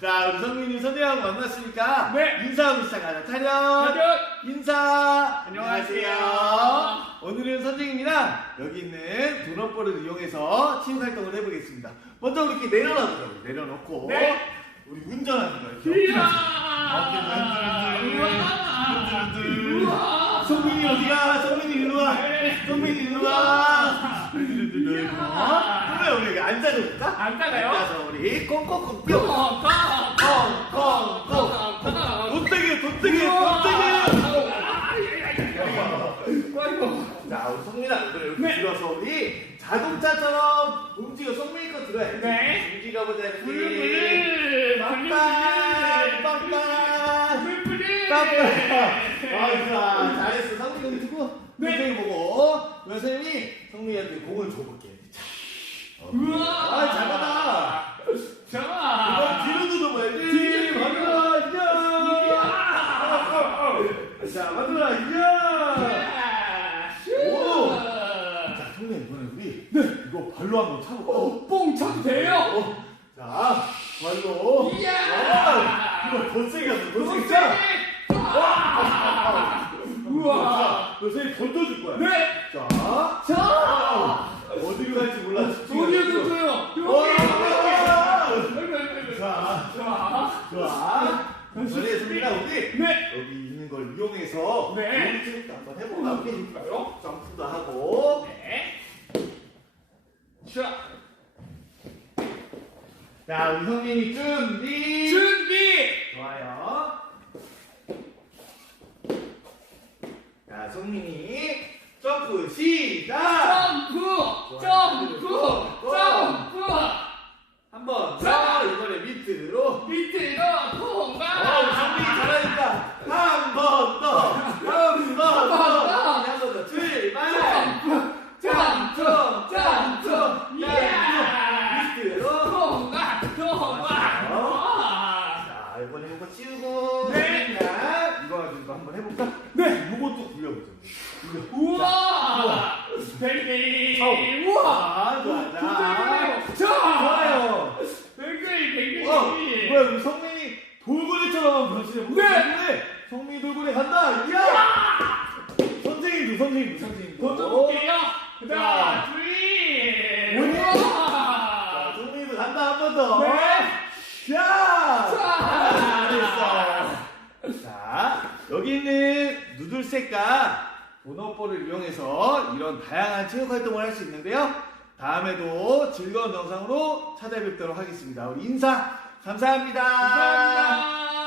자, 우리 성민이 선생님하고 만났으니까 네. 인사하고 시작하자. 차렷. 차렷. 인사. 안녕하세요. 오늘은 선생님이랑 여기 있는 도넛볼을 이용해서 치유 활동을 해보겠습니다. 먼저 이렇게 내려놔줘요. 내려놓고 네. 우리 운전하는 거예요. 이렇게. 어깨 흔들 흔들. 우와. 성민이 어디가? 성민이 일로 와. 네. 성민이 일로 와. 흔들 흔들. 그러면 우리 여기 앉아줄까? 앉아가요? 앉아서 우리 꽁꽁꽁 뿅. 어, 꽁꽁꽁. 돈떼기 돈떼기 돈떼기. 자, 우리 성민아, 이걸 이렇게 네. 들어서 우리 자동차처럼 움직여. 성민이 거 들어야 돼. 네. 움직여보자. 불불 빵빵, 빵빵. 빵빵. 아, 좋아. 잘했어. 성민이 여기 두고, 네. 선생님 보고, 선생님이 성민이한테 공을 줘볼게. 우와 아, 잘하다. 이거 자 뒤로 눌러봐야지. 뒤로 만들어, 이제. 자, 만들어, 이제. 오. 자, 성민 이번에 우리 발로 한번 차볼까? 어, 뽕 쳐도 돼요? 어. 자, 발로. 이야. 아, 이거 더 세게 하자, 더 세게. 자, 우와 너 세게 던져줄 거야. 네 자, 자 어디로 갈지 몰라. 어디에 뒀어요? 와. 여기 자, 자 좋아. 전에 소리가 우리 네 여기 있는 걸 이용해서 네. 홈트도 한번 해볼까? 우리 점프도 하고. 네. 자, 자, 우리 성민이 준비. 준비! 좋아요. 자, 성민이 점프 시작. 점프! 점프! 점프! 한번 자. 더. 이번에 밑으로. 밑으로 어, 통과! 성민이 잘하니까 한 번 더. 한 번 더. 한 번 더. 출발. 점프! 점프! 점프! 이야! 밑으로. 통과! 통과! 와! 자, 이번에 이거 치우고. 네. 자, 이거 가지고 이거 한번 해볼까? 네. 이것도 굴려보자. 이거. 우와! 뱅뱅이! 아우. 우와! 아, 좋아. 자. 자! 좋아요. 뱅뱅이! 뱅뱅이! 어, 뭐야, 우리 성민이 돌고래처럼 변신해. 네. 성민이 돌고래 간다. 이야! 선생님도, 선생님도, 선생님도. 던져볼게요! 자. 하나, 둘! 오늘. 자, 우와! 성민이도 간다, 한 번 더. 네. 자! 자. 잘했어. 자, 여기 있는 누들색과 보너볼을 이용해서 이런 다양한 체육 활동을 할 수 있는데요. 다음에도 즐거운 영상으로 찾아뵙도록 하겠습니다. 우리 인사 감사합니다. 감사합니다.